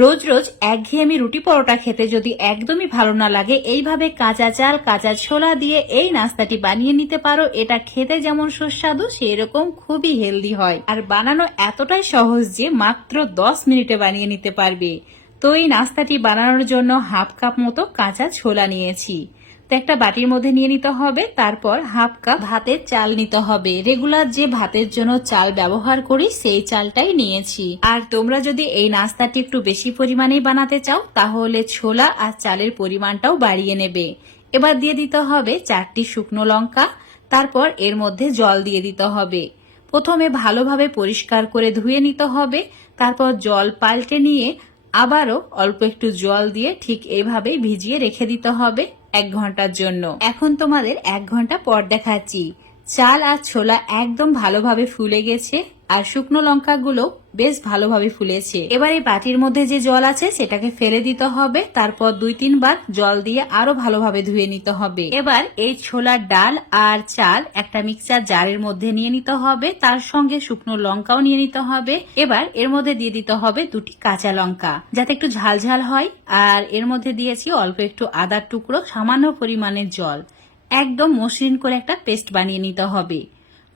রোজ রোজ একঘেয়েমি রুটি পরোটা খেতে যদি একদমই ভালো না লাগে, এইভাবে কাঁচা চাল কাঁচা ছোলা দিয়ে এই নাস্তাটি বানিয়ে নিতে পারো। এটা খেতে যেমন সুস্বাদু সেরকম খুবই হেলদি হয়, আর বানানো এতটাই সহজ যে মাত্র 10 মিনিটে বানিয়ে নিতে পারবে। তো এই নাস্তাটি বানানোর জন্য হাফ কাপ মতো কাঁচা ছোলা নিয়েছি। তো একটা বাটির মধ্যে নিয়ে নিতে হবে। তারপর হাফ কাপ ভাতের চাল নিতে হবে। রেগুলার যে ভাতের জন্য চাল ব্যবহার করি সেই চালটাই নিয়েছি। আর তোমরা যদি এই নাস্তাটি একটু বেশি পরিমাণেই বানাতে চাও তাহলে ছোলা আর চালের পরিমাণটাও বাড়িয়ে নেবে। এবার দিয়ে দিতে হবে 4টি শুকনো লঙ্কা। তারপর এর মধ্যে জল দিয়ে দিতে হবে। প্রথমে ভালোভাবে পরিষ্কার করে ধুয়ে নিতে হবে। তারপর জল পাল্টে নিয়ে আবারও অল্প একটু জল দিয়ে ঠিক এইভাবেই ভিজিয়ে রেখে দিতে হবে 1 ঘন্টার জন্য। এখন তোমাদের 1 ঘন্টা পর দেখাচ্ছি। চাল আর ছোলা একদম ভালোভাবে ফুলে গেছে, আর শুকনো লঙ্কাগুলো বেশ ভালোভাবে ফুলেছে। এবার এই বাটির মধ্যে যে জল আছে সেটাকে ফেলে দিতে হবে। তারপর 2-3 বার জল দিয়ে আরো ভালোভাবে ধুয়ে নিতে হবে। এবার এই ছোলার ডাল আর চাল একটা মিক্সার জারের মধ্যে নিয়ে নিতে হবে। তার সঙ্গে শুকনো লঙ্কাও নিয়ে নিতে হবে। এবার এর মধ্যে দিয়ে দিতে হবে 2টি কাঁচা লঙ্কা, যাতে একটু ঝাল ঝাল হয়। আর এর মধ্যে দিয়েছি অল্প একটু আদার টুকরো, সামান্য পরিমাণের জল। একদম মসৃণ করে একটা পেস্ট বানিয়ে নিতে হবে।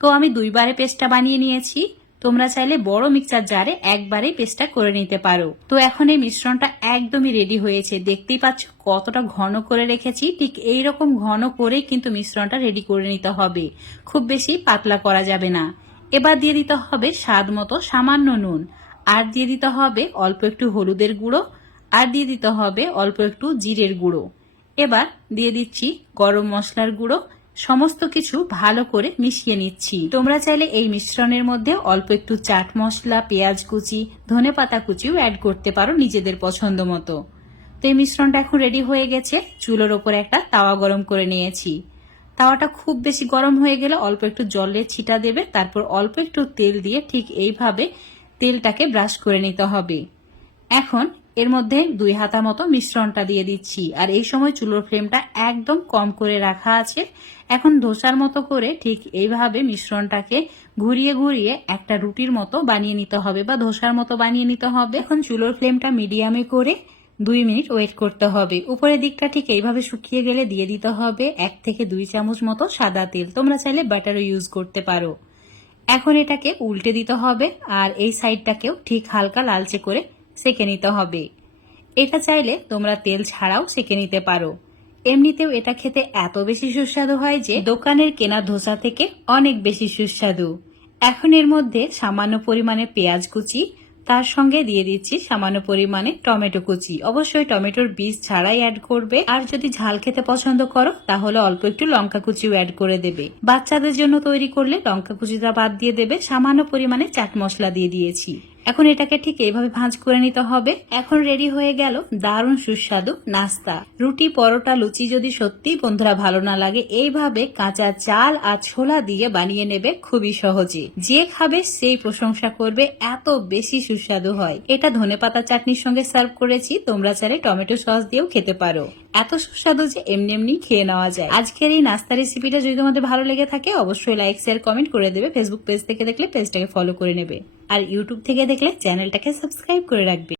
তো আমি 2 বারে পেস্টটা বানিয়ে নিয়েছি। তোমরা চাইলে বড় মিক্সার জারে একবারেই পেস্টটা করে নিতে পারো। তো এখন এই মিশ্রণটা একদমই রেডি হয়েছে। দেখতেই পাচ্ছ কতটা ঘন করে রেখেছি। ঠিক এইরকম ঘন করেই কিন্তু মিশ্রণটা রেডি করে নিতে হবে, খুব বেশি পাতলা করা যাবে না। এবার দিয়ে দিতে হবে স্বাদ মতো সামান্য নুন, আর দিয়ে দিতে হবে অল্প একটু হলুদের গুঁড়ো, আর দিয়ে দিতে হবে অল্প একটু জিরের গুঁড়ো। এবার দিয়ে দিচ্ছি গরম মশলার গুঁড়ো। সমস্ত কিছু ভালো করে মিশিয়ে নিচ্ছি। তোমরা চাইলে এই মিশ্রণের মধ্যে অল্প একটু চাট মশলা, পেঁয়াজ কুচি, ধনেপাতা কুচিও অ্যাড করতে পারো নিজেদের পছন্দ মতো। তো এই মিশ্রণটা এখন রেডি হয়ে গেছে। চুলোর ওপরে একটা তাওয়া গরম করে নিয়েছি। তাওয়াটা খুব বেশি গরম হয়ে গেলে অল্প একটু জলের ছিটা দেবে। তারপর অল্প একটু তেল দিয়ে ঠিক এইভাবে তেলটাকে ব্রাশ করে নিতে হবে। এখন এর মধ্যে 2 হাতা মতো মিশ্রণটা দিয়ে দিচ্ছি, আর এই সময় চুলোর ফ্লেমটা একদম কম করে রাখা আছে। এখন ধোসার মতো করে ঠিক এইভাবে মিশ্রণটাকে ঘুরিয়ে ঘুরিয়ে একটা রুটির মতো বানিয়ে নিতে হবে, বা ধোসার মতো বানিয়ে নিতে হবে। এখন চুলোর ফ্লেমটা মিডিয়ামে করে 2 মিনিট ওয়েট করতে হবে। উপরের দিকটা ঠিক এইভাবে শুকিয়ে গেলে দিয়ে দিতে হবে 1 থেকে 2 চামচ মতো সাদা তেল। তোমরা চাইলে বাটারও ইউজ করতে পারো। এখন এটাকে উল্টে দিতে হবে, আর এই সাইডটাকেও ঠিক হালকা লালচে করে সেঁকে নিতে হবে। এটা চাইলে তোমরা তেল ছাড়াও সেঁকে নিতে পারো। এমনিতেও এটা খেতে এত বেশি সুস্বাদু হয় যে দোকানের কেনা ধোসা থেকে অনেক বেশি সুস্বাদু। এখন এর মধ্যে সামান্য পরিমাণে পেঁয়াজ কুচি, তার সঙ্গে দিয়ে দিচ্ছি সামান্য পরিমাণে টমেটো কুচি। অবশ্যই টমেটোর বীজ ছাড়াই অ্যাড করবে। আর যদি ঝাল খেতে পছন্দ করো তাহলে অল্প একটু লঙ্কা কুচিও অ্যাড করে দেবে। বাচ্চাদের জন্য তৈরি করলে লঙ্কা কুচিটা বাদ দিয়ে দেবে। সামান্য পরিমাণে চাট মশলা দিয়ে দিয়েছি। এখন এটাকে ঠিক এইভাবে ভাঁজ করে নিতে হবে। এখন রেডি হয়ে গেল দারুণ সুস্বাদু নাস্তা। রুটি, পরোটা, লুচি যদি সত্যি বন্ধুরা ভালো না লাগে, এইভাবে কাঁচা চাল আর ছোলা দিয়ে বানিয়ে নেবে খুবই সহজে। যে খাবে সেই প্রশংসা করবে, এত বেশি সুস্বাদু হয়। এটা ধনেপাতা চাটনির সঙ্গে সার্ভ করেছি। তোমরা চাইলে টমেটো সস দিয়েও খেতে পারো। এত সুস্বাদু যে এমনি এমনি খেয়ে নেওয়া যায়। আজকের এই নাস্তা রেসিপিটা যদি তোমাদের ভালো লেগে থাকে অবশ্যই লাইক, শেয়ার, কমেন্ট করে দেবে। ফেসবুক পেজ থেকে দেখলে পেজটাকে ফলো করে নেবে, আর ইউটিউব থেকে দেখলে চ্যানেলটাকে সাবস্ক্রাইব করে রাখবে।